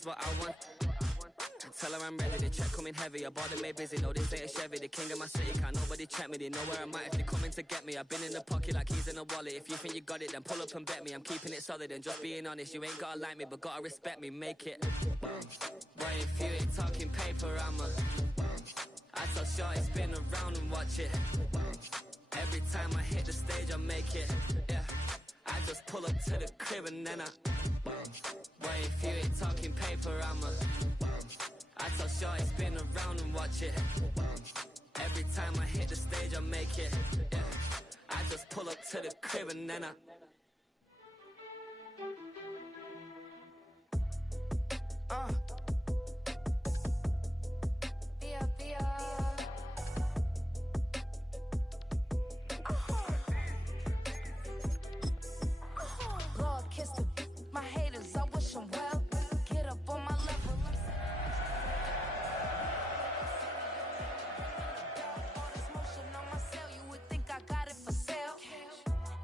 is what I want. Tell her I'm ready, the check coming heavy. I bought the May busy, no this ain't a Chevy. The king of my city, can't nobody check me. They know where I'm at if they coming to get me. I've been in the pocket like keys in a wallet. If you think you got it, then pull up and bet me. I'm keeping it solid and just being honest. You ain't gotta like me, but gotta respect me, make it. Boy, if you ain't talking paper, I tell shorty spin around and watch it. Every time I hit the stage, I make it. Yeah, I just pull up to the crib and then boy, if you ain't talking paper, I tell shorty spin around and watch it. Every time I hit the stage, I make it. Yeah, I just pull up to the crib and then Lord, kiss my haters, I wish them well. Get up on my level. All this motion on my cell, you would think I got it for sale.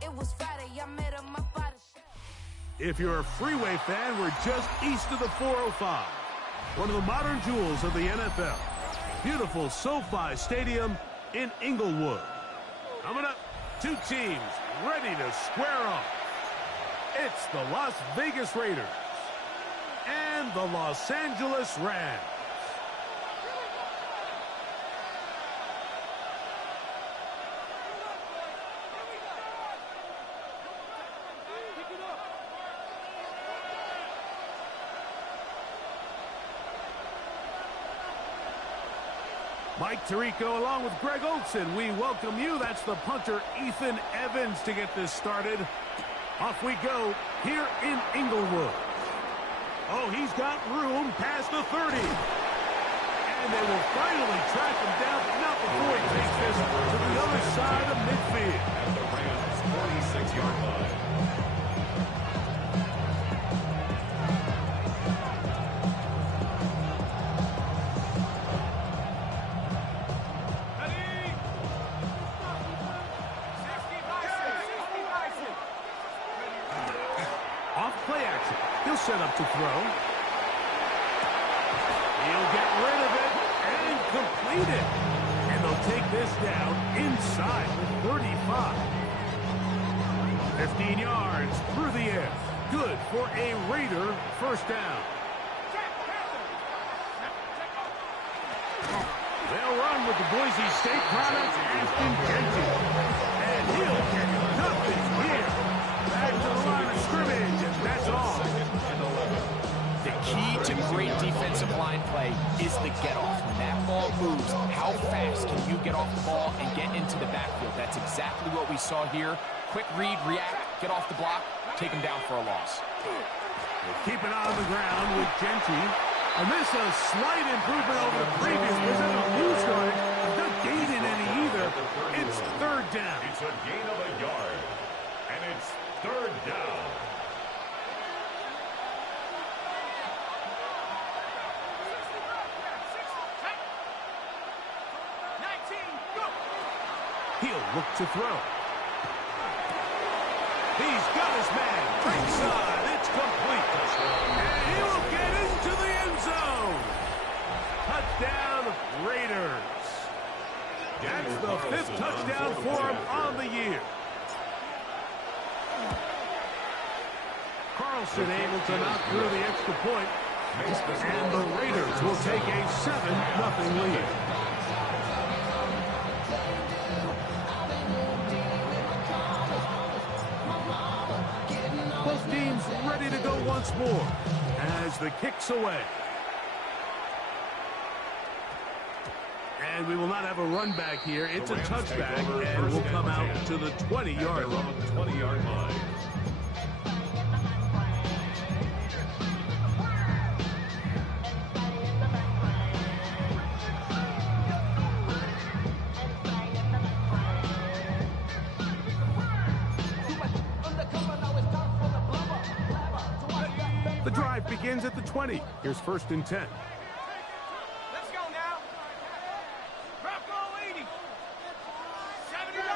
It was Friday, I met him up by the If you're a Freeway fan, we're just east of the 405. One of the modern jewels of the NFL. Beautiful SoFi Stadium in Inglewood. Coming up, two teams ready to square off. It's the Las Vegas Raiders and the Los Angeles Rams. Mike Tirico along with Greg Olson. We welcome you. That's the punter, Ethan Evans, to get this started. Off we go here in Inglewood. Oh, he's got room past the 30. And they will finally track him down, but not before he takes this to the other side of midfield. At the Rams' 46-yard line. Set up to throw. He'll get rid of it and complete it. And they'll take this down inside the 35. 15 yards through the air. Good for a Raider first down. They'll run with the Boise State product, Ashton Jeanty. And he'll get nothing here. Back to the line of scrimmage, and that's all. The key to great defensive line play is the get-off. When that ball moves, how fast can you get off the ball and get into the backfield? That's exactly what we saw here. Quick read, react, get off the block, take him down for a loss. Keep it on the ground with Jeanty. And this is a slight improvement over the previous. Was it a loose yard? Not gaining any either. It's third down. It's a gain of a yard. And it's third down. He'll look to throw. He's got his man. Right side. It's complete. And he will get into the end zone. Touchdown, Raiders. That's the fifth touchdown for him on the year. Carlson able to knock through the extra point. And the Raiders will take a 7-0 lead. Both teams ready to go once more as the kick's away. And we will not have a run back here. It's a touchback, and we'll come out to the 20-yard line. 20-yard line. The drive begins at the 20. Here's 1st and 10. Let's go now. Drop goal 80. 79.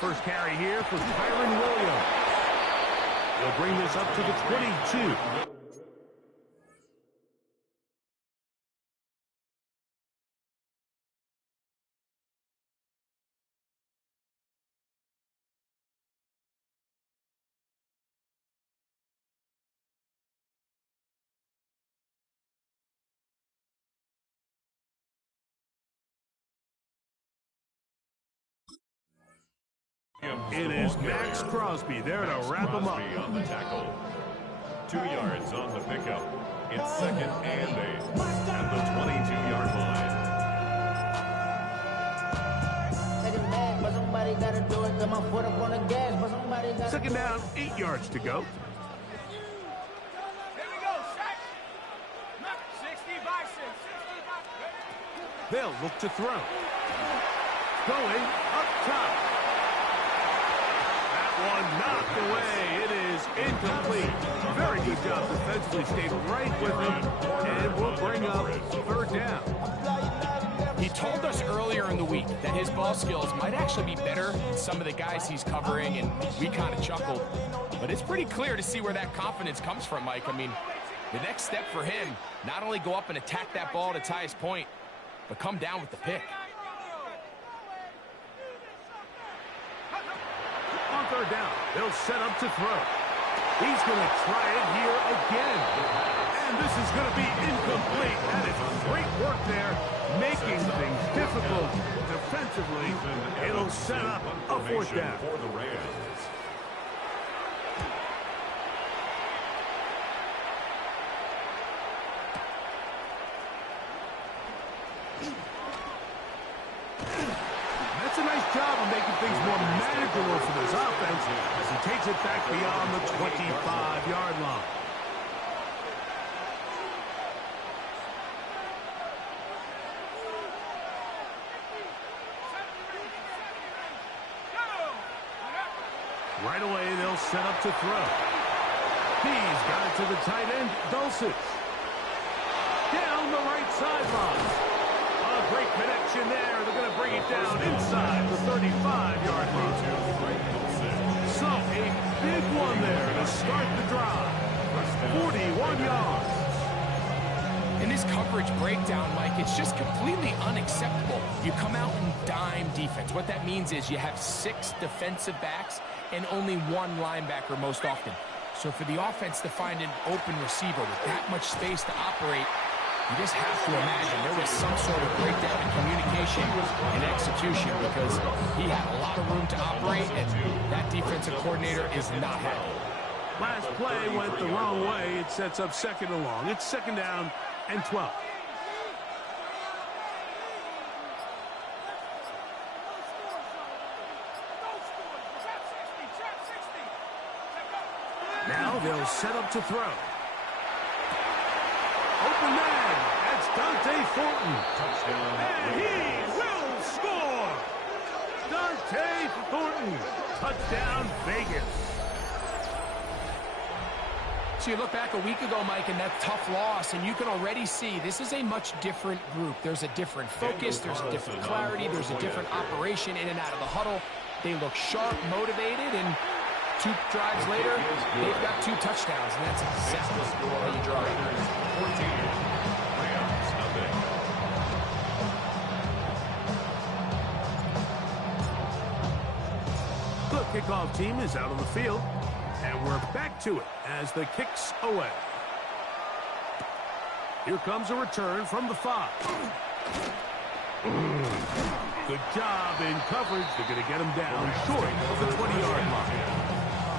First carry here for Kyron Williams. He'll bring this up to the 22. It is Max Crosby there to wrap him up. On the tackle. 2 yards on the pickup. It's 2nd and 8 at the 22-yard line. Second down, 8 yards to go. Here we go, set. 60 bison. They'll look to throw. Going up top. One knocked away. It is incomplete. Very good job defensively. Stayed right with him. And will bring up 3rd down. He told us earlier in the week that his ball skills might actually be better than some of the guys he's covering, and we kind of chuckled. But it's pretty clear to see where that confidence comes from, Mike. I mean, the next step for him, not only go up and attack that ball at its highest point, but come down with the pick. On 3rd down, they'll set up to throw. He's going to try it here again. And this is going to be incomplete. That is great work there, making things difficult defensively. It'll set up a 4th down. For the Rams. That's a nice job of making things more manageable for this offense as he takes it back beyond the 25-yard line. Right away, they'll set up to throw. He's got it to the tight end, Dulcich. Down the right sideline. A great connection there. They're going to bring it down inside the 35-yard line. So a big one there to start the drive. 41 yards. In this coverage breakdown, Mike, it's just completely unacceptable. You come out in dime defense. What that means is you have 6 defensive backs and only 1 linebacker most often. So for the offense to find an open receiver with that much space to operate, you just have to imagine there was some sort of breakdown in communication and execution because he had a lot of room to operate, and that defensive coordinator is not happy. Last play went the wrong way. It sets up 2nd and long. It's 2nd down and 12. Now they'll set up to throw. Open man. That's Dante Thornton. Touchdown. And he will score. Dante Thornton. Touchdown, Vegas. So you look back a week ago, Mike, and that tough loss, and you can already see this is a much different group. There's a different focus. There's a different clarity. There's a different operation in and out of the huddle. They look sharp, motivated, and 2 drives later, they've got 2 touchdowns, and that's exactly how you draw it. 14. Rams, nothing. The kickoff team is out on the field, and we're back to it as the kick's away. Here comes a return from the 5. Good job in coverage. They're going to get him down short of the 20-yard line.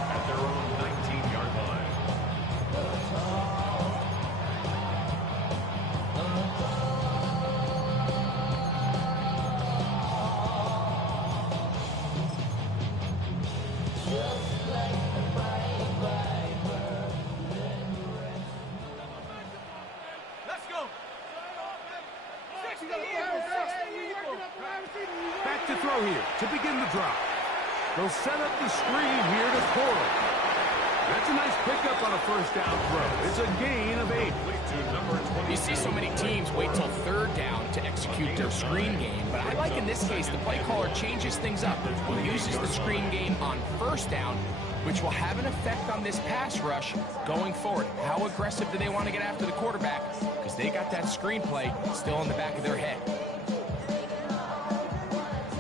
At their own 19-yard line. Let's go. 60 Back to throw here to begin the drive. They'll set up the screen here to Corey. That's a nice pickup on a first down throw. It's a gain of 8. You see so many teams wait till third down to execute their screen game, but I like in this case the play caller changes things up. He uses the screen game on first down, which will have an effect on this pass rush going forward. How aggressive do they want to get after the quarterback? Because they got that screen play still in the back of their head.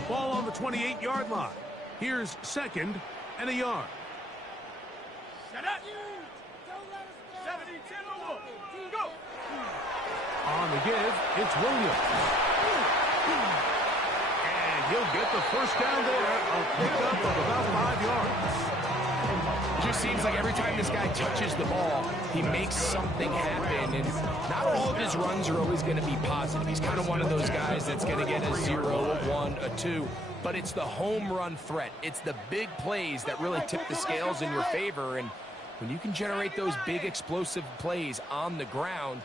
Ball on the 28-yard line. Here's 2nd and a yard. Set up. 72. Go. On the give, it's Williams. And he'll get the first down there. A pickup of about 5 yards. Just seems like every time this guy touches the ball, he makes something happen. And not all of his runs are always going to be positive. He's kind of one of those guys that's going to get a 0, a 1, a 2. But it's the home run threat. It's the big plays that really tip the scales in your favor. And when you can generate those big explosive plays on the ground,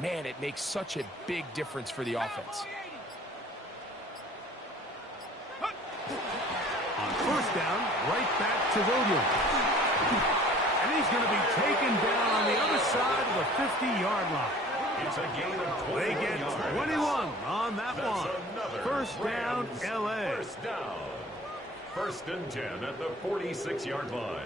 man, it makes such a big difference for the offense. On first down, right back to Williams. And he's going to be taken down on the other side of the 50-yard line. It's a gain of 20 They get 21 on that one. First down, L.A. First down. 1st and 10 at the 46-yard line.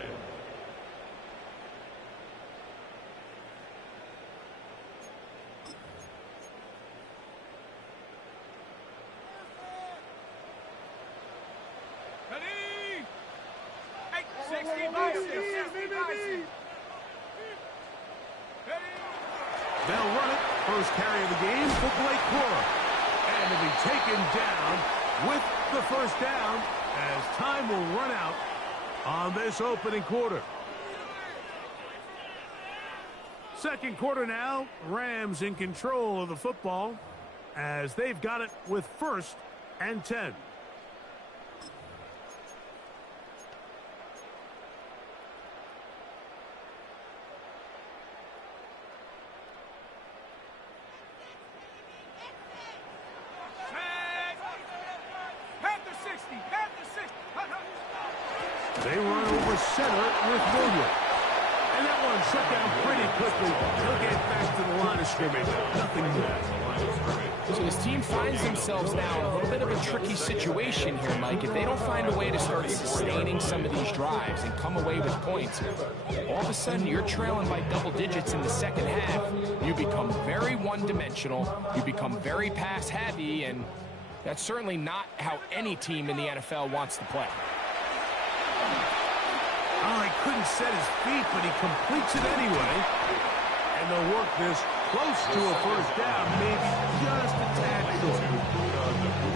Ready? 60 by 6. 60 by 6. Ready? They'll run it. First carry of the game for Blake Corum. And he'll be taken down with the first down as time will run out on this opening quarter. Second quarter now. Rams in control of the football as they've got it with 1st and 10. They run over center with Williams. And that one shut down pretty quickly. He'll get back to the line of scrimmage. Nothing more. So this team finds themselves now in a little bit of a tricky situation here, Mike. If they don't find a way to start sustaining some of these drives and come away with points, all of a sudden you're trailing by double digits in the second half. You become very one-dimensional. You become very pass-heavy, and that's certainly not how any team in the NFL wants to play. Oh, he couldn't set his feet, but he completes it anyway. And they'll work this close to a first down, maybe just a tad short.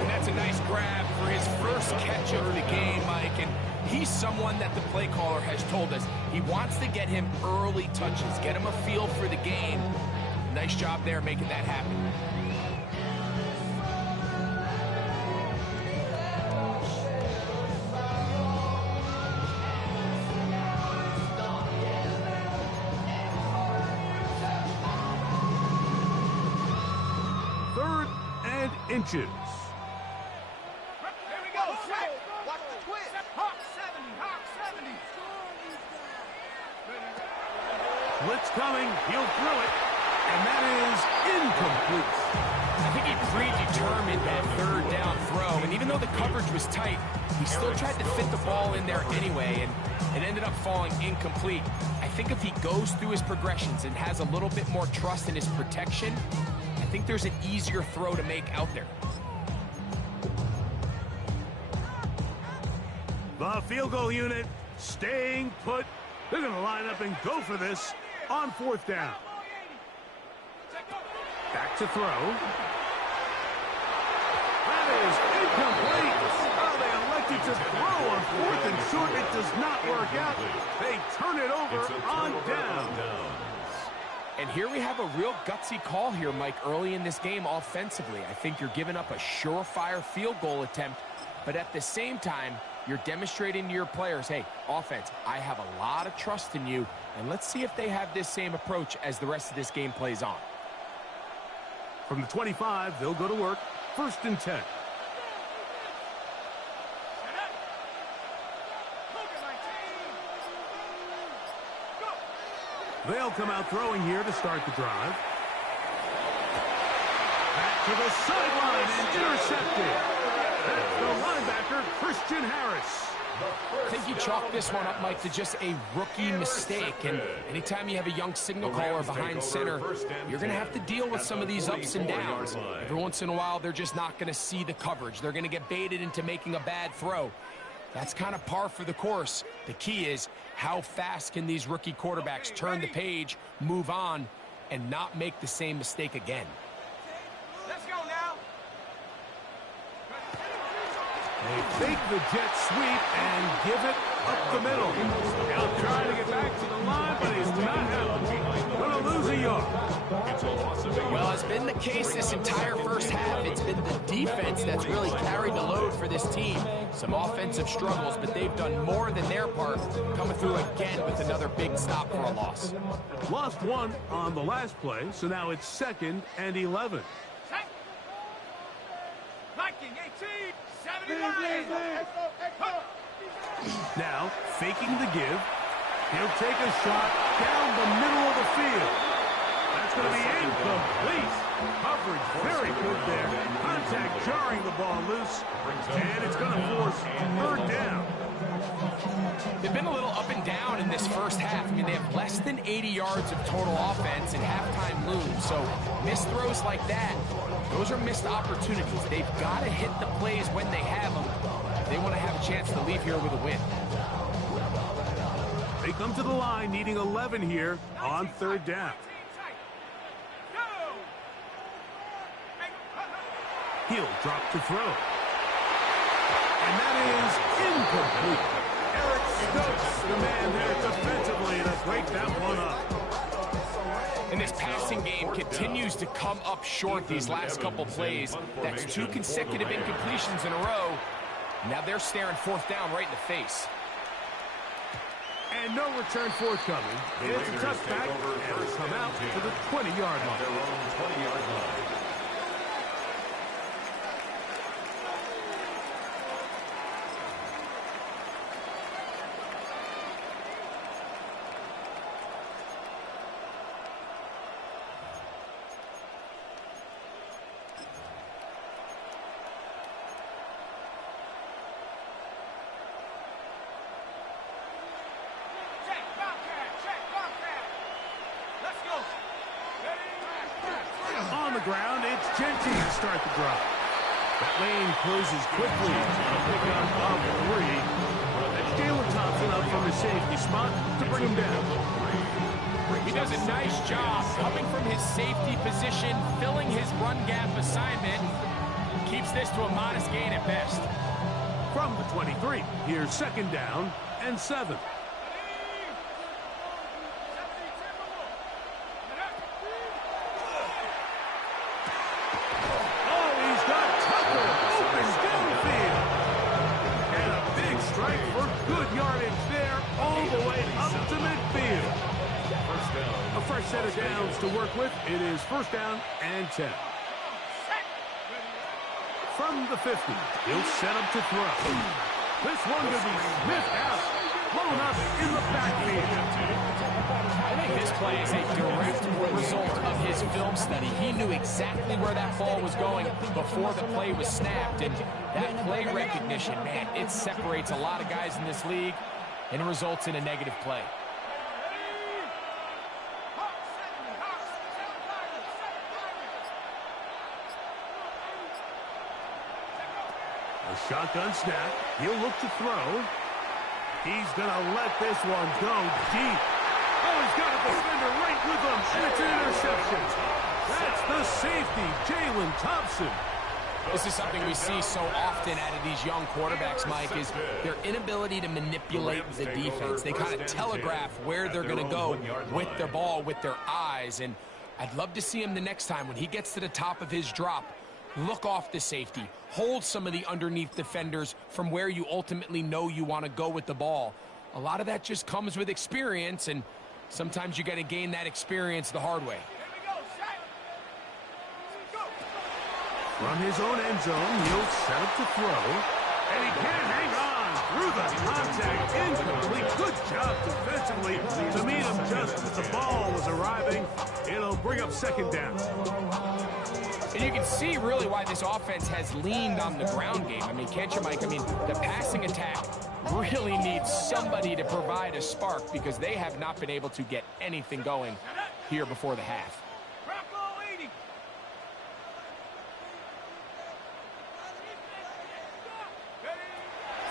And that's a nice grab for his first catch of the game, Mike. And he's someone that the play caller has told us he wants to get him early touches, get him a feel for the game. Nice job there making that happen. Inches. Here we go. Set. Watch the twist. Hawk 70. Hawk 70. Blitz coming. He'll throw it. And that is incomplete. I think he predetermined that third down throw. And even though the coverage was tight, he still tried to fit the ball in there anyway. And it ended up falling incomplete. I think if he goes through his progressions and has a little bit more trust in his protection, I think there's an easier throw to make out there. The field goal unit staying put. They're going to line up and go for this on 4th down. Back to throw. That is incomplete. Oh, they elected to throw on 4th and short. It does not work out. They turn it over on down. And here we have a real gutsy call here, Mike, early in this game offensively. I think you're giving up a surefire field goal attempt, but at the same time, you're demonstrating to your players, hey, offense, I have a lot of trust in you, and let's see if they have this same approach as the rest of this game plays on. From the 25, they'll go to work. 1st and 10. They'll come out throwing here to start the drive. Back to the sideline and intercepted. That's the linebacker, Christian Harris. I think you chalk this one up, Mike, to just a rookie mistake. And anytime you have a young signal caller behind center, you're going to have to deal with some of these ups and downs. Every once in a while, they're just not going to see the coverage. They're going to get baited into making a bad throw. That's kind of par for the course. The key is how fast can these rookie quarterbacks turn the page, move on, and not make the same mistake again. Let's go now. They fake the jet sweep and give it up the middle. He'll try to get back to the line, but he's not happening. Going to lose a yard. Well, it's been the case this entire first half. It's been the defense that's really carried the load for this team. Some offensive struggles, but they've done more than their part, coming through again with another big stop for a loss. Lost one on the last play, so now it's 2nd and 11. Viking 18, 79. Now, faking the give. He'll take a shot down the middle of the field. That's going to be incomplete. Coverage very good there. Contact jarring the ball loose. And it's going to force 3rd down. They've been a little up and down in this first half. I mean, they have less than 80 yards of total offense and halftime looms. So missed throws like that, those are missed opportunities. They've got to hit the plays when they have them if they want to have a chance to leave here with a win. They come to the line needing 11 here on 3rd down. He'll drop to throw. And that is incomplete. Eric Stokes, the man there defensively, to break that one up. And this passing game continues to come up short these last couple plays. That's 2 consecutive incompletions in a row. Now they're staring 4th down right in the face. And no return forthcoming. It's a touchback, and it'll come out to the 20-yard line. On the ground, it's Genty to start the drive. That lane closes quickly. A pickup of 3. That's Jalen Thompson up from his safety spot to bring him down. He does a nice job coming from his safety position, filling his run gap assignment. Keeps this to a modest gain at best. From the 23, here's 2nd down and 7. Set of downs to work with. It is 1st down and 10. From the 50, he'll set up to throw. This one will be sniffed out, blown up in the backfield. I think this play is a direct result of his film study. He knew exactly where that ball was going before the play was snapped, and that play recognition, man, it separates a lot of guys in this league, and it results in a negative play. A shotgun snap. He'll look to throw. He's going to let this one go deep. Oh, he's got a defender right with him, and it's an interception. That's the safety, Jalen Thompson. This is something we see so often out of these young quarterbacks, Mike, is their inability to manipulate the defense. They kind of telegraph where they're going to go with their ball, with their eyes. And I'd love to see him the next time when he gets to the top of his drop. Look off the safety. Hold some of the underneath defenders from where you ultimately know you want to go with the ball. A lot of that just comes with experience, and sometimes you got to gain that experience the hard way. From his own end zone, he'll set up to throw. And he can hang on through the contact. Incomplete. Good job defensively to meet him just as the ball nothing. It'll bring up second down. And you can see really why this offense has leaned on the ground game. I mean, can't you, Mike? I mean, the passing attack really needs somebody to provide a spark because they have not been able to get anything going here before the half.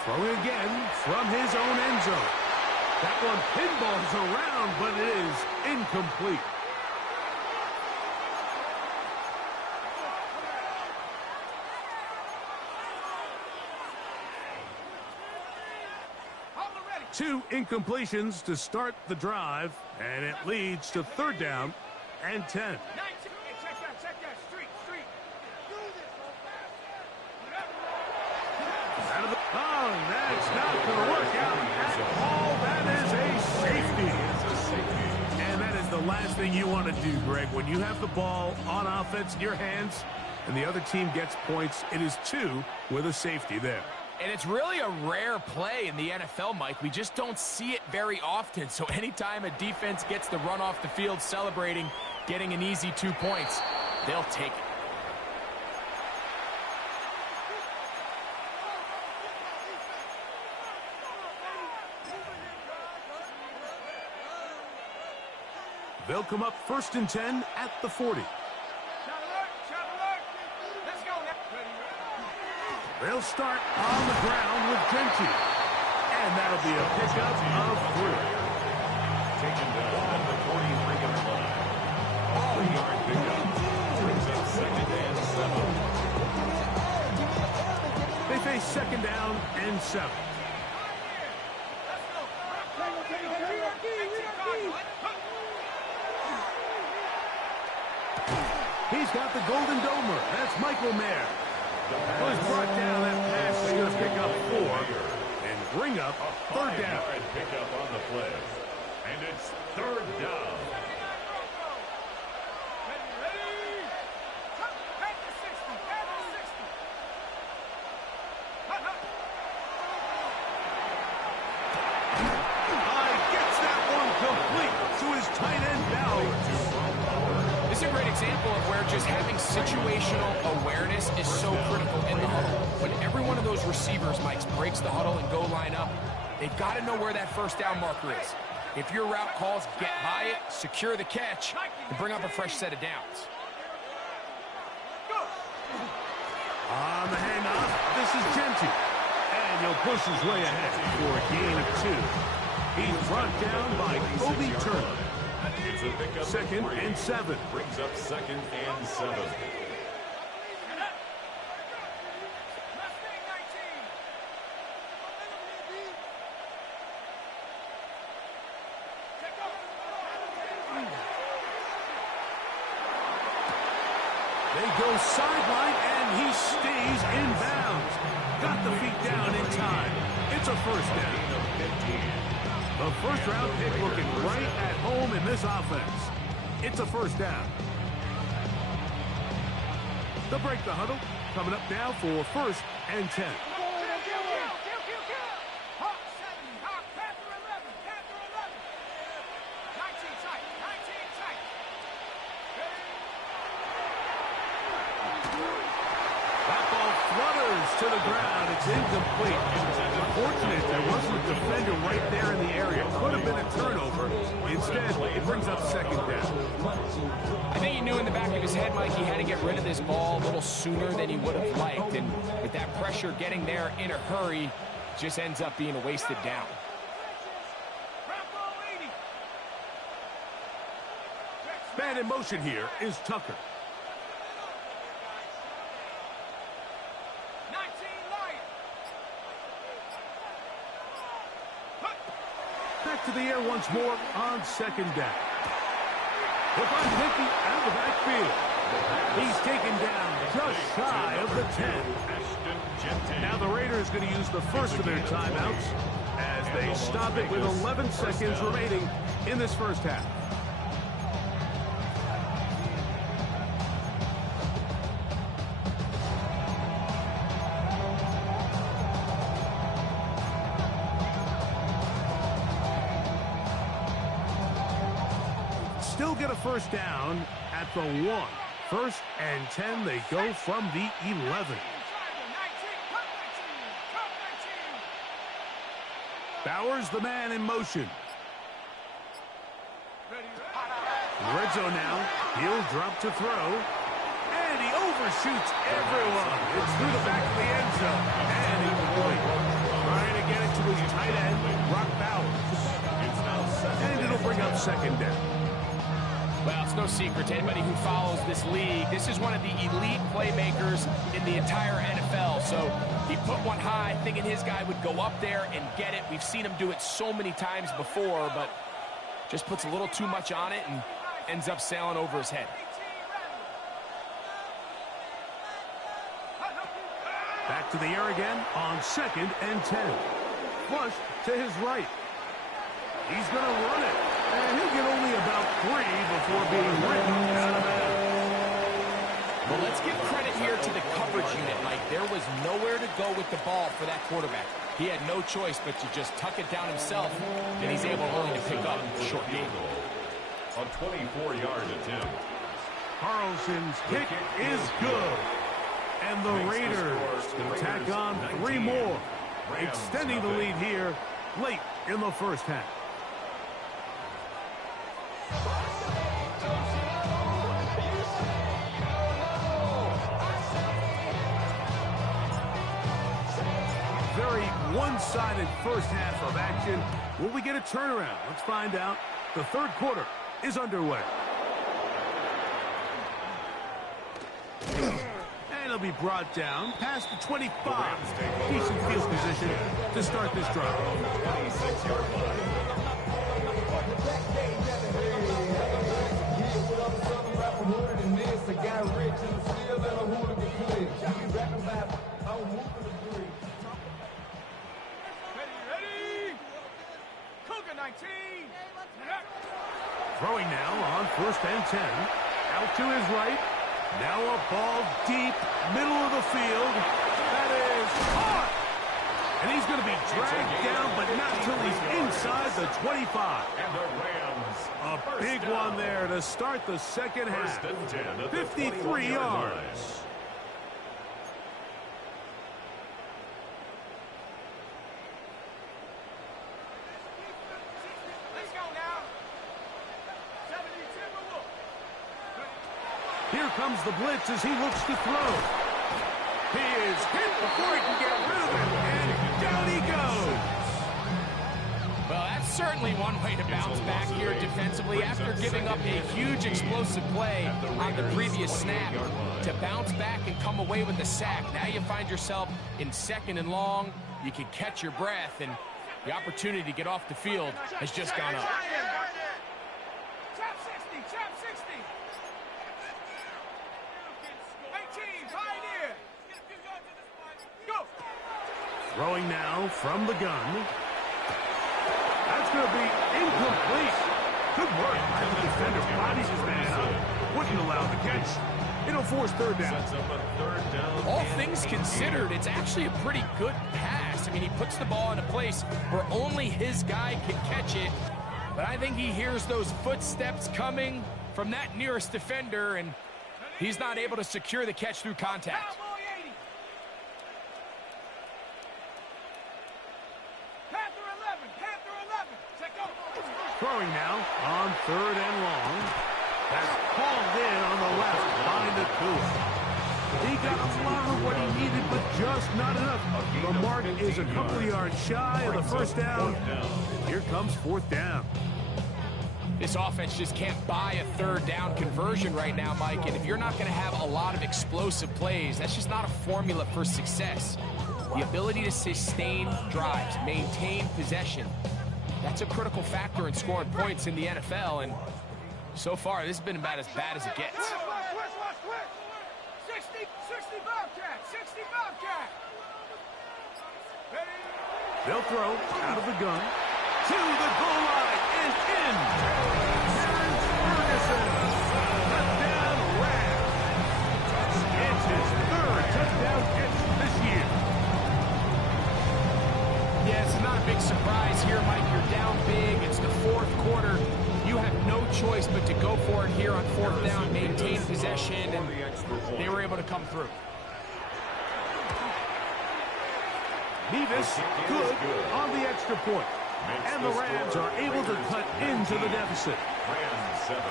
Throwing again from his own end zone. That one pinballs around, but it is incomplete. Two incompletions to start the drive, and it leads to third down and 10. Oh, that's not going to work out at all. That is a safety. And that is the last thing you want to do, Greg. When you have the ball on offense in your hands and the other team gets points, it is two with a safety there. And it's really a rare play in the NFL, Mike. We just don't see it very often. So anytime a defense gets the run off the field celebrating, getting an easy 2 points, they'll take it. They'll come up 1st and 10 at the 40. They'll start on the ground with Gentry. And that'll be a pickup of 3. Taken down at the 43-yard line. A 3-yard pickup brings up 2nd and 7. They face 2nd down and 7. He's got the Golden Domer. That's Michael Mayer. Who's brought down that pass is going to pick up 4 and bring up third down. Pick up on the play. And it's third down. Gets that one complete to his tight end Ballard. This is a great example of where just having situational awareness is so critical in the huddle. When every one of those receivers, Mike, breaks the huddle and go line up, they've got to know where that first down marker is. If your route calls, get by it, secure the catch, and bring up a fresh set of downs. On the handoff, this is Gentry. And he'll push his way ahead for a gain of 2. He's brought down by Kobe Turner. It's a pickup 2nd and 7. Brings up 2nd and 7. They go sideline, and he stays in bounds. Got the feet down in time. It's a first down. The first-round pick looking right at home in this offense. It's a first down. They'll break the huddle. Coming up now for 1st and 10. To the ground. It's incomplete. Unfortunate there wasn't a defender right there in the area. Could have been a turnover. Instead, it brings up 2nd down. I think he knew in the back of his head, Mike, he had to get rid of this ball a little sooner than he would have liked. And with that pressure getting there in a hurry, just ends up being a wasted down. Man in motion here is Tucker. Back to the air once more on 2nd down. They'll find Hickey out of the backfield. He's taken down just shy of the 10. Now the Raiders going to use the first of their timeouts as they stop it with 11 seconds remaining in this first half. still get a first down at the 1. First and 10, they go from the 11. Bowers, the man in motion. Red zone now. He'll drop to throw. And he overshoots everyone. It's through the back of the end zone. And incomplete. Trying to get it to his tight end, Brock Bowers. And it'll bring up second down. Well, it's no secret to anybody who follows this league. This is one of the elite playmakers in the entire NFL. So he put one high, thinking his guy would go up there and get it. We've seen him do it so many times before, but just puts a little too much on it and ends up sailing over his head. Back to the air again on second and 10. Flush to his right. He's going to run it. And he'll get only about 3 before being written out of bounds. Well, let's give credit here to the coverage unit, Mike. There was nowhere to go with the ball for that quarterback. He had no choice but to just tuck it down himself, and he's able only to pick up a short game. A 24-yard attempt. Carlson's kick is good. And the Raiders can tack on 3 more, extending the lead here late in the first half. Very one-sided first half of action. Will we get a turnaround? Let's find out. The third quarter is underway. And he'll be brought down past the 25. Decent field position to start this drive. 26-yard line. Throwing now on first and 10. Out to his right. Now a ball deep, middle of the field. That is caught. And he's going to be dragged down, but not until he's inside the 25. And the Rams. A big one there to start the second half. 53 yards. Here comes the blitz as he looks to throw. He is hit before he can get rid of it, and down he goes. Well, that's certainly one way to bounce back here defensively after giving up a huge explosive play on the previous snap. To bounce back and come away with a sack. Now you find yourself in second and long. You can catch your breath, and the opportunity to get off the field has just gone up. Throwing now from the gun. That's going to be incomplete. Good work by the defender. Bodies his man up. Wouldn't allow the catch. It'll force third down. Sets up a third down. All things considered, it's actually a pretty good pass. I mean, he puts the ball in a place where only his guy can catch it. But I think he hears those footsteps coming from that nearest defender, and he's not able to secure the catch through contact. Throwing now on third and long. That's called in on the left by Nacua. He got a lot of what he needed, but just not enough. The mark is a couple yards shy of the first down. Here comes fourth down. This offense just can't buy a third down conversion right now, Mike. And if you're not going to have a lot of explosive plays, that's just not a formula for success. The ability to sustain drives, maintain possession, that's a critical factor in scoring points in the NFL, and so far, this has been about as bad as it gets. 60 Bobcat, 60 Bobcat. They'll throw out of the gun to the goal line and in. Terrence Ferguson, touchdown Rams. It's his third touchdown catch this year. Yeah, it's not a big surprise here, Mike. You're down big. It's the fourth quarter. You you have no choice but to go for it here on 4th down, maintain possession, and they were able to come through. Nevis, good on the extra point. And the Rams are able to cut into the deficit. Rams 7.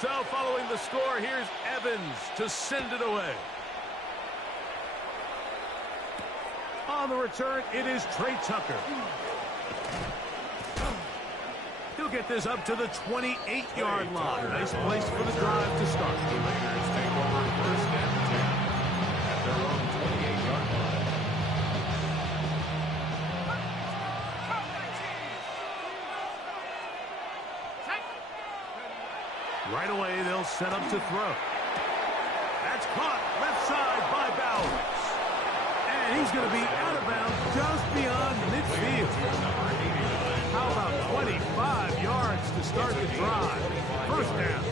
So following the score, here's Evans to send it away. On the return, it is Trey Tucker. He'll get this up to the 28-yard line. Nice place for the drive to start. The Raiders take over 1st and 10 at their own 28-yard line. Right away, they'll set up to throw. That's caught left side by Bowers. And he's going to be out of bounds just beyond midfield. How about 25 yards to start the drive? First down.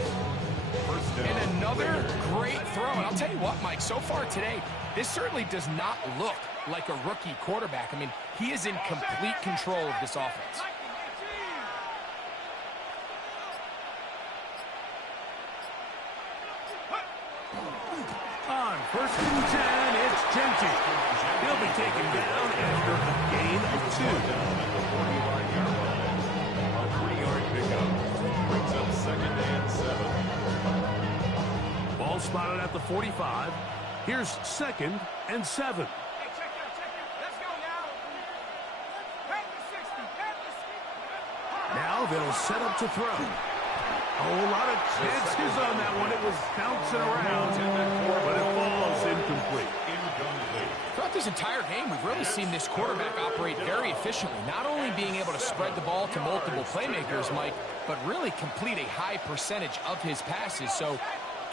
And another great throw. And I'll tell you what, Mike, so far today, this certainly does not look like a rookie quarterback. I mean, he is in complete control of this offense. On 1st and 10, it's Genty. He'll be taken down after a gain of 2. At the 41-yard line. A 3-yard pickup brings up 2nd and 7. Ball spotted at the 45. Here's 2nd and 7. Hey, check that. Let's go now. Pat the 60. Now they'll set up to throw. A whole lot of chances on that one. It was bouncing around, but it falls incomplete. Throughout this entire game, we've really seen this quarterback operate very efficiently, not only being able to spread the ball to multiple playmakers, Mike, but really complete a high percentage of his passes. So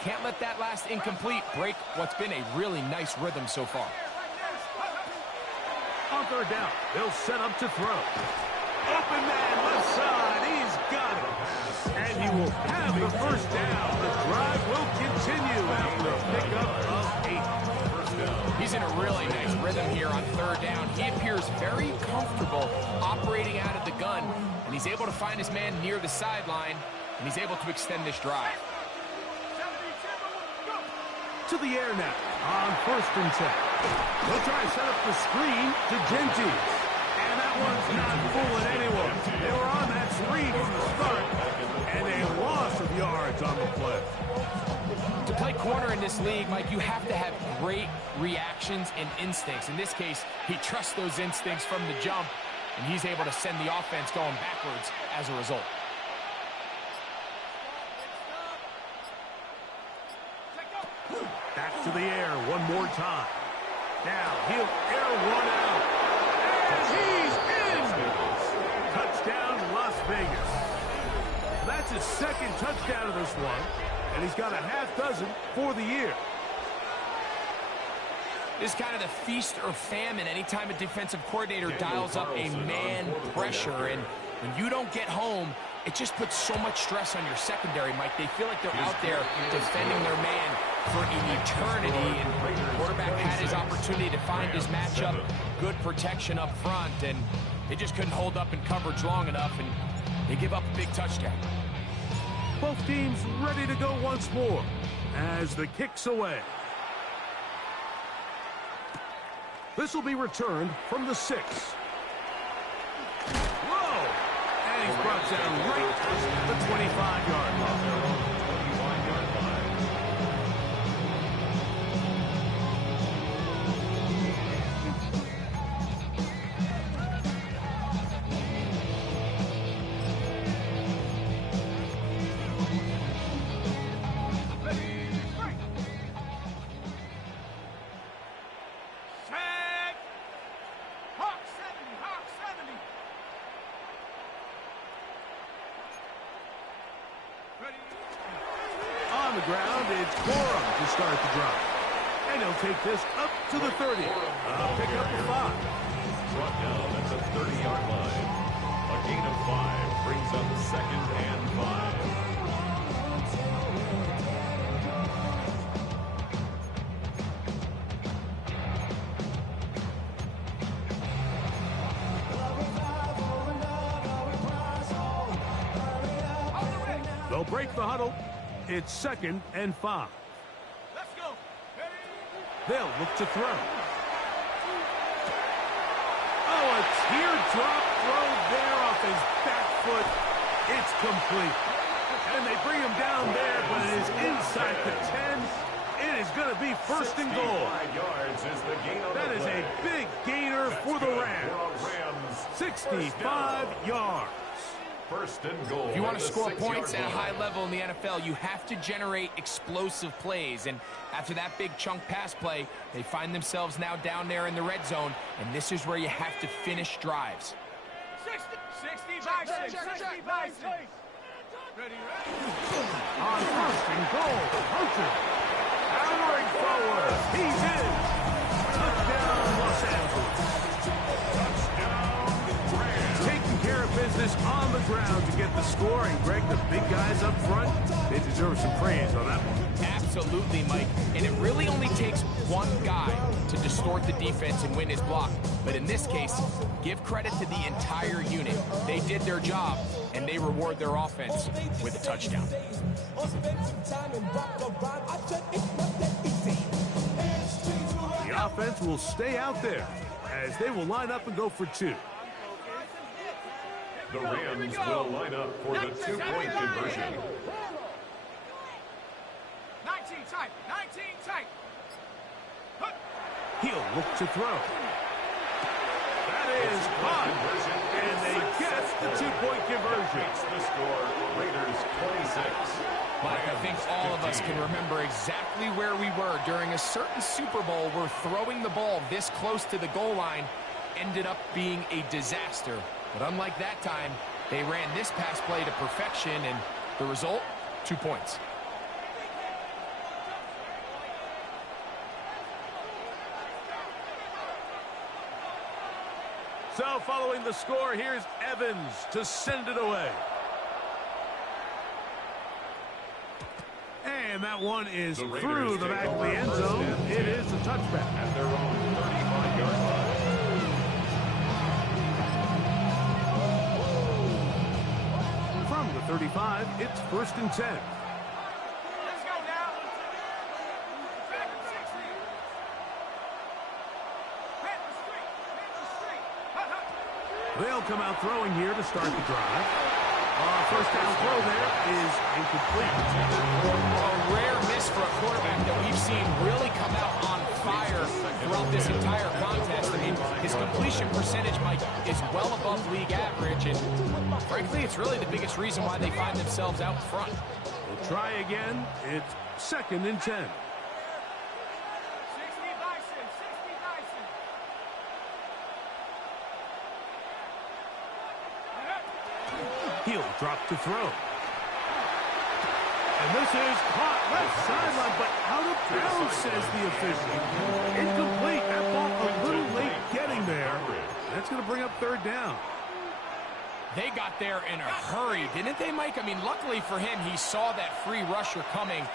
can't let that last incomplete break what's been a really nice rhythm so far. On 3rd down, they'll set up to throw. Open man left side. He's got it. And he will have the first down. The drive will continue after a pickup of 8. He's in a really nice rhythm here on 3rd down. He appears very comfortable operating out of the gun, and he's able to find his man near the sideline, and he's able to extend this drive. To the air now on 1st and 10. They'll try to set up the screen to Genty. And that one's not fooling anyone. They were on that screen from the start, and a loss of yards on the play. To play corner in this league, Mike, you have to have great reactions and instincts. In this case, he trusts those instincts from the jump, and he's able to send the offense going backwards as a result. Back to the air one more time. Now he'll air one out. And he's in! Touchdown, Las Vegas. That's his 2nd touchdown of this one, and he's got a half dozen for the year. This is kind of the feast or famine anytime a defensive coordinator dials up a man pressure, and when you don't get home, it just puts so much stress on your secondary, Mike. They feel like they're out there defending their man for an eternity, and the quarterback had his opportunity to find his matchup, good protection up front, and they just couldn't hold up in coverage long enough, and they give up a big touchdown. Both teams ready to go once more as the kick's away. This will be returned from the 6. Whoa! And he's brought down right at the 25-yard line. On the ground, it's Corum to start the drive. And he'll take this up to the 30. Pick up the 5. Brought down at the 30-yard line. A gain of 5 brings up 2nd and 5. They'll break the huddle. It's 2nd and 5. Let's go. They'll look to throw. Oh, a teardrop throw there off his back foot. It's complete. And they bring him down there, but it is inside the 10. It is going to be 1st and goal. Yards is the gain on That the is play. a big gainer for the Rams. 65 yards. 1st and goal. If you want to at the score 6-yard points at a line. high level in the NFL, you have to generate explosive plays. And after that big chunk pass play, they find themselves now down there in the red zone. And this is where you have to finish drives. 60 Bison. 60 Bison. Ready, On 1st and goal, Hunter. Powering forward. He's in. Touchdown, Los Angeles. Taking care of business on the ground to get the score. And, Greg, the big guys up front, they deserve some praise on that one. Absolutely, Mike. And it really only takes one guy to distort the defense and win his block. But in this case, give credit to the entire unit. They did their job, and they reward their offense with a touchdown. The offense will stay out there as they will line up and go for 2. The Rams will line up for the 2-point conversion. 19 tight. 19 tight. He'll look to throw. That is caught. And they get the 2-point conversion. Makes the score, Raiders 26. Mike, I think all of us can remember exactly where we were during a certain Super Bowl where throwing the ball this close to the goal line ended up being a disaster. But unlike that time, they ran this pass play to perfection, and the result, 2 points. So following the score, here's Evans to send it away. And that one is The Raiders through the take back of the over end 1st zone. and It 10 is a touchback. At their own 35-yard line. From the 35, it's 1st and 10. Let's go now. Back to 60. Hit the street. Hit the street. They'll come out throwing here to start the drive. First down throw there is incomplete. A rare miss for a quarterback that we've seen really come out on fire throughout this entire contest. I mean, his completion percentage, Mike, is well above league average, and frankly, it's really the biggest reason why they find themselves out front. We'll try again. It's 2nd and 10. 60 Bison. 60 Bison. He'll drop to throw. And this is caught left sideline, but out of bounds, says the official. Incomplete. That ball a little late getting there. That's going to bring up 3rd down. They got there in a hurry, didn't they, Mike? I mean, luckily for him, he saw that free rusher coming,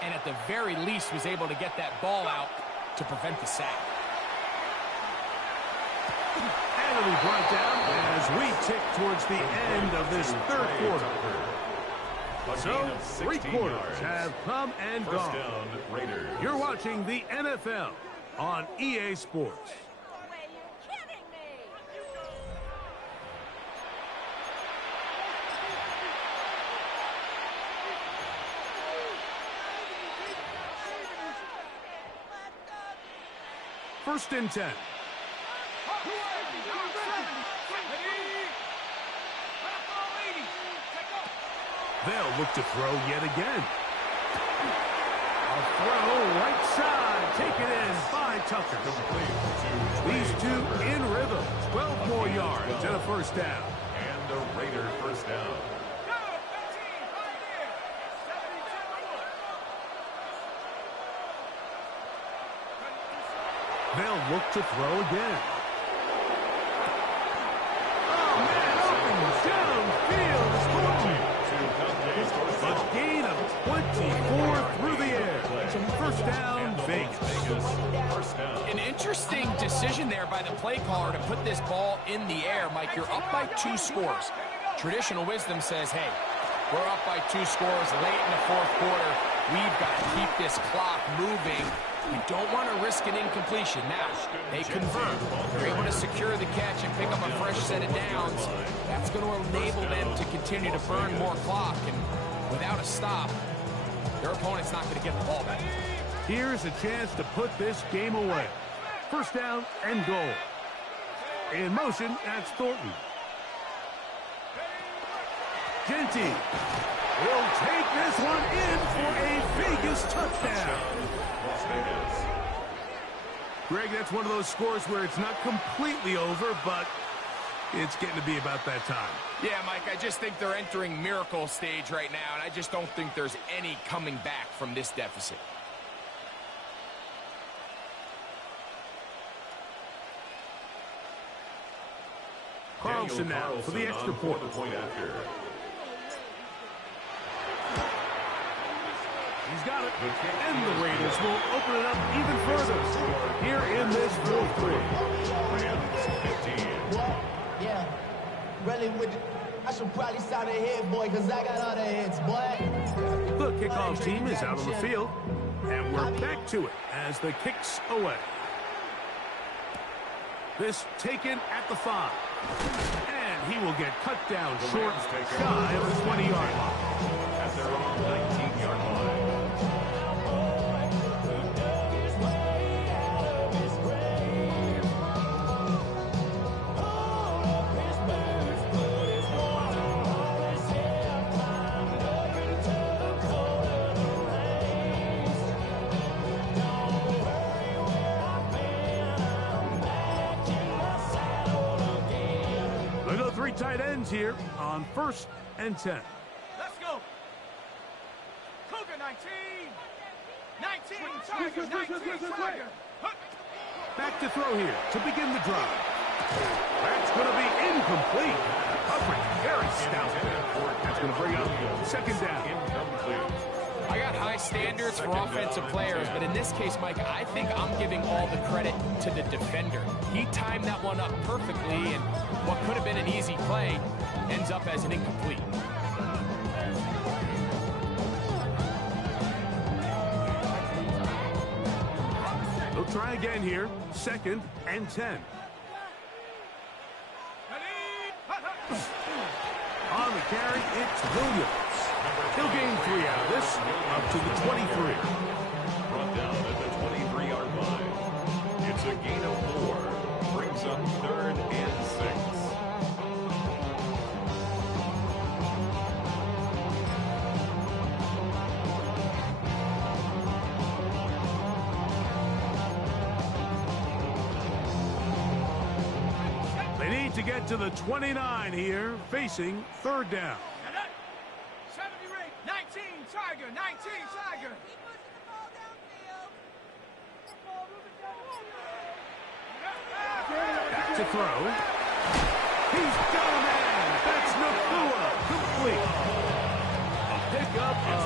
and at the very least was able to get that ball out to prevent the sack. And it'll be brought down as we tick towards the end of this 3rd quarter. So, 3 quarters have come and First gone. down, Raiders. You're watching the NFL on EA Sports. Way you're kidding me. First and 10. They'll look to throw yet again. A throw right side, taken in by Tucker. These two in rhythm. 12 more yards and a first down. And a Raider first down. They'll look to throw again. Oh, man, open downfield. A gain of 24 through the air. Some first down, Vegas. First down. An interesting decision there by the play caller to put this ball in the air. Mike, you're up by 2 scores. Traditional wisdom says, hey, We're up by 2 scores late in the 4th quarter. We've got to keep this clock moving. We don't want to risk an incompletion. Now, they convert. They're able to secure the catch and pick up a fresh set of downs. That's going to enable them to continue to burn more clock. And without a stop, their opponent's not going to get the ball back. Here's a chance to put this game away. First down and goal. In motion, that's Thornton. Genty will take this one in for a Vegas touchdown. Greg, that's one of those scores where it's not completely over, but it's getting to be about that time. Yeah, Mike, I just think they're entering miracle stage right now, and I just don't think there's any coming back from this deficit. Carlson now for the extra point. He's got it. And the Raiders will open it up even further here in this 4th quarter. Yeah, really with it. I should probably start a hit, boy, because I got all the hits, boy. The kickoff team is out on the field, and we're back to it as the kick's away. This taken at the 5. And he will get cut down short, shy of the 20-yard line. At their own 19-yard line. Tight ends here on 1st and 10. Let's go. Cougar 19. 19. Tiger. 19. Tiger. Back to throw here to begin the drive. That's going to be incomplete. Coverage very stout. That's going to bring up 2nd down. Incomplete. I got high standards for offensive players, but in this case, Mike, I think I'm giving all the credit to the defender. He timed that one up perfectly, and what could have been an easy play ends up as an incomplete. They'll try again here. 2nd and 10. On the carry, it's Williams. He'll gain 3 out of this, up to the 23. Brought down at the 23-yard line. It's a gain of 4. Brings up 3rd and 6. They need to get to the 29 here, facing 3rd down. 19, Tiger, 19, Tiger. Back to throw. He's got a man. That's Nakua. Complete. A pickup of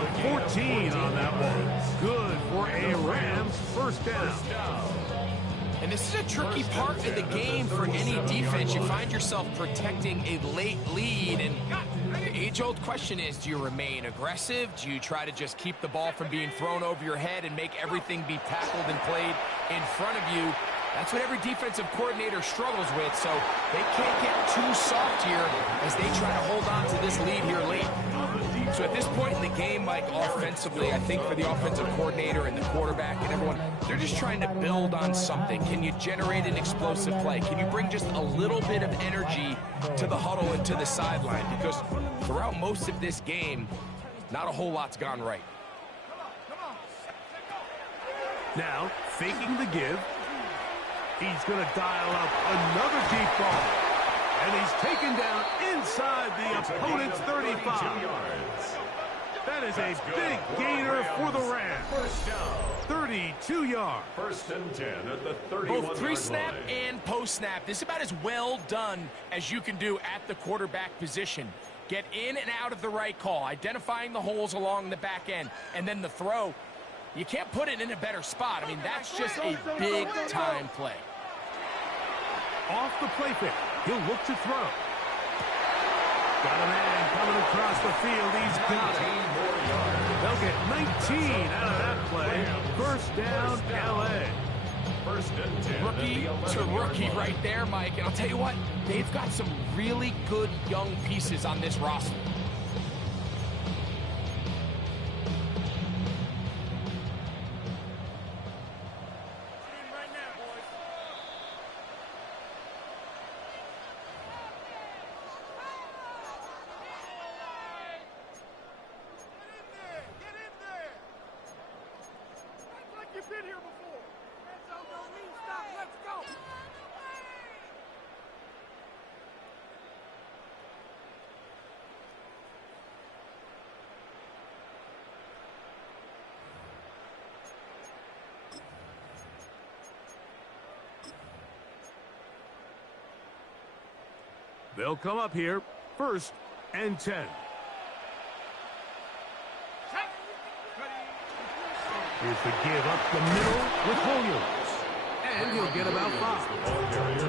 14 on that one. Good for a Rams 1st down. And this is a tricky part of the game for any defense. You find yourself protecting a late lead, and the age-old question is, do you remain aggressive? Do you try to just keep the ball from being thrown over your head and make everything be tackled and played in front of you? That's what every defensive coordinator struggles with, so they can't get too soft here as they try to hold on to this lead here late. So at this point in the game, Mike, offensively, I think for the offensive coordinator and the quarterback and everyone, they're just trying to build on something. Can you generate an explosive play? Can you bring just a little bit of energy to the huddle and to the sideline? Because throughout most of this game, not a whole lot's gone right. Now, faking the give. He's going to dial up another deep ball. And he's taken down inside the opponent's 35. That is a big gainer for the Rams. 32 yards. 1st and 10 at the 31-yard line. Both pre-snap and post-snap. This is about as well done as you can do at the quarterback position. Get in and out of the right call, identifying the holes along the back end, and then the throw. You can't put it in a better spot. I mean, that's just a big-time play. Off the play fake. He'll look to throw. Got a man coming across the field. He's got it. They'll get 19 out of that play. First down, L.A. First and 10. Rookie to rookie right there, Mike. And I'll tell you what, they've got some really good young pieces on this roster. You've been here before. Red zone don't mean stop. Let's go. They'll come up here. First and 10. Here's the give up the middle with Williams. And he'll get about 5. The ball carrier.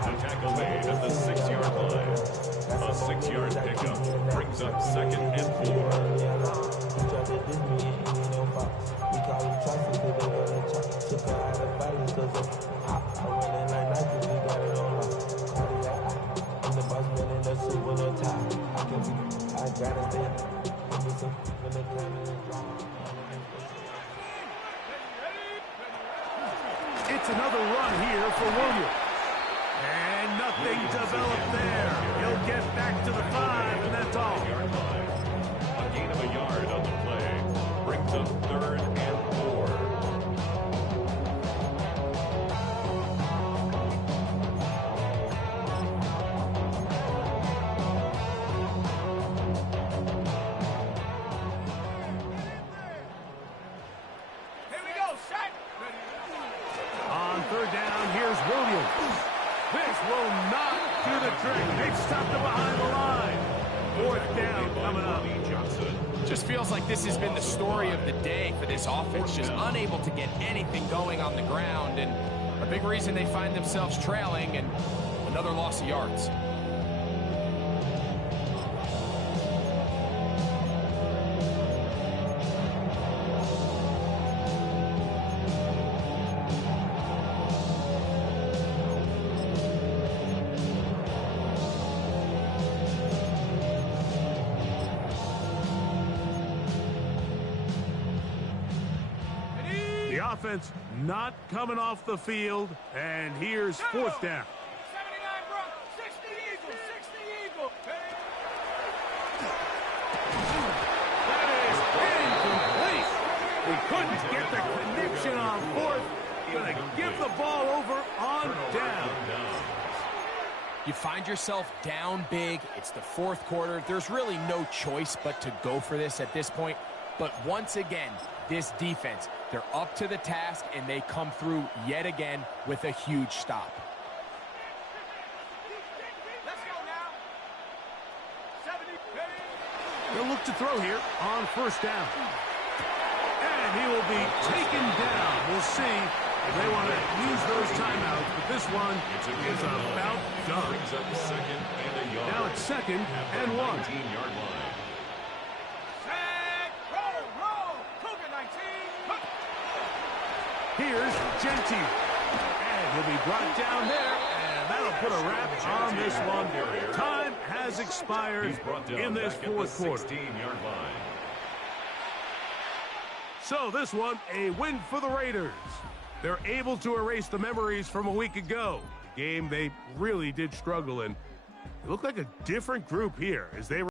The tackle made at the 6-yard line. A 6-yard pickup brings up second and 4. It's another run here for Williams. And nothing developed there. He'll get back to the 5, and that's all. A gain of a yard on the play brings up third and 4. Here we go, set. On third down, here's Williams. This will not do the trick. They've stopped him behind the line. Fourth down coming up. Just feels like this has been the story of the day for this offense. Just unable to get anything going on the ground. And a big reason they find themselves trailing and another loss of yards. The offense not coming off the field, and here's fourth down. 79 Brock, 60 Eagle, 60 Eagle. That is incomplete. We couldn't get the connection on fourth. Going to give the ball over on down. You find yourself down big. It's the fourth quarter. There's really no choice but to go for this at this point. But once again, this defense, they're up to the task, and they come through yet again with a huge stop. Let's go now. 70. They'll look to throw here on first down. And he will be taken down. We'll see if they want to use those timeouts, but this one is about done. Brings up second and a yard. Now it's second and 1. 19-yard line. Set, roll, Cougar 19. Here's Genty. And he'll be brought down there, and that'll put a wrap on this one. Time has expired He's brought down in this back at the fourth quarter. 16-yard line. So this one, a win for the Raiders. They're able to erase the memories from a week ago. A game they really did struggle in. It looked like a different group here as they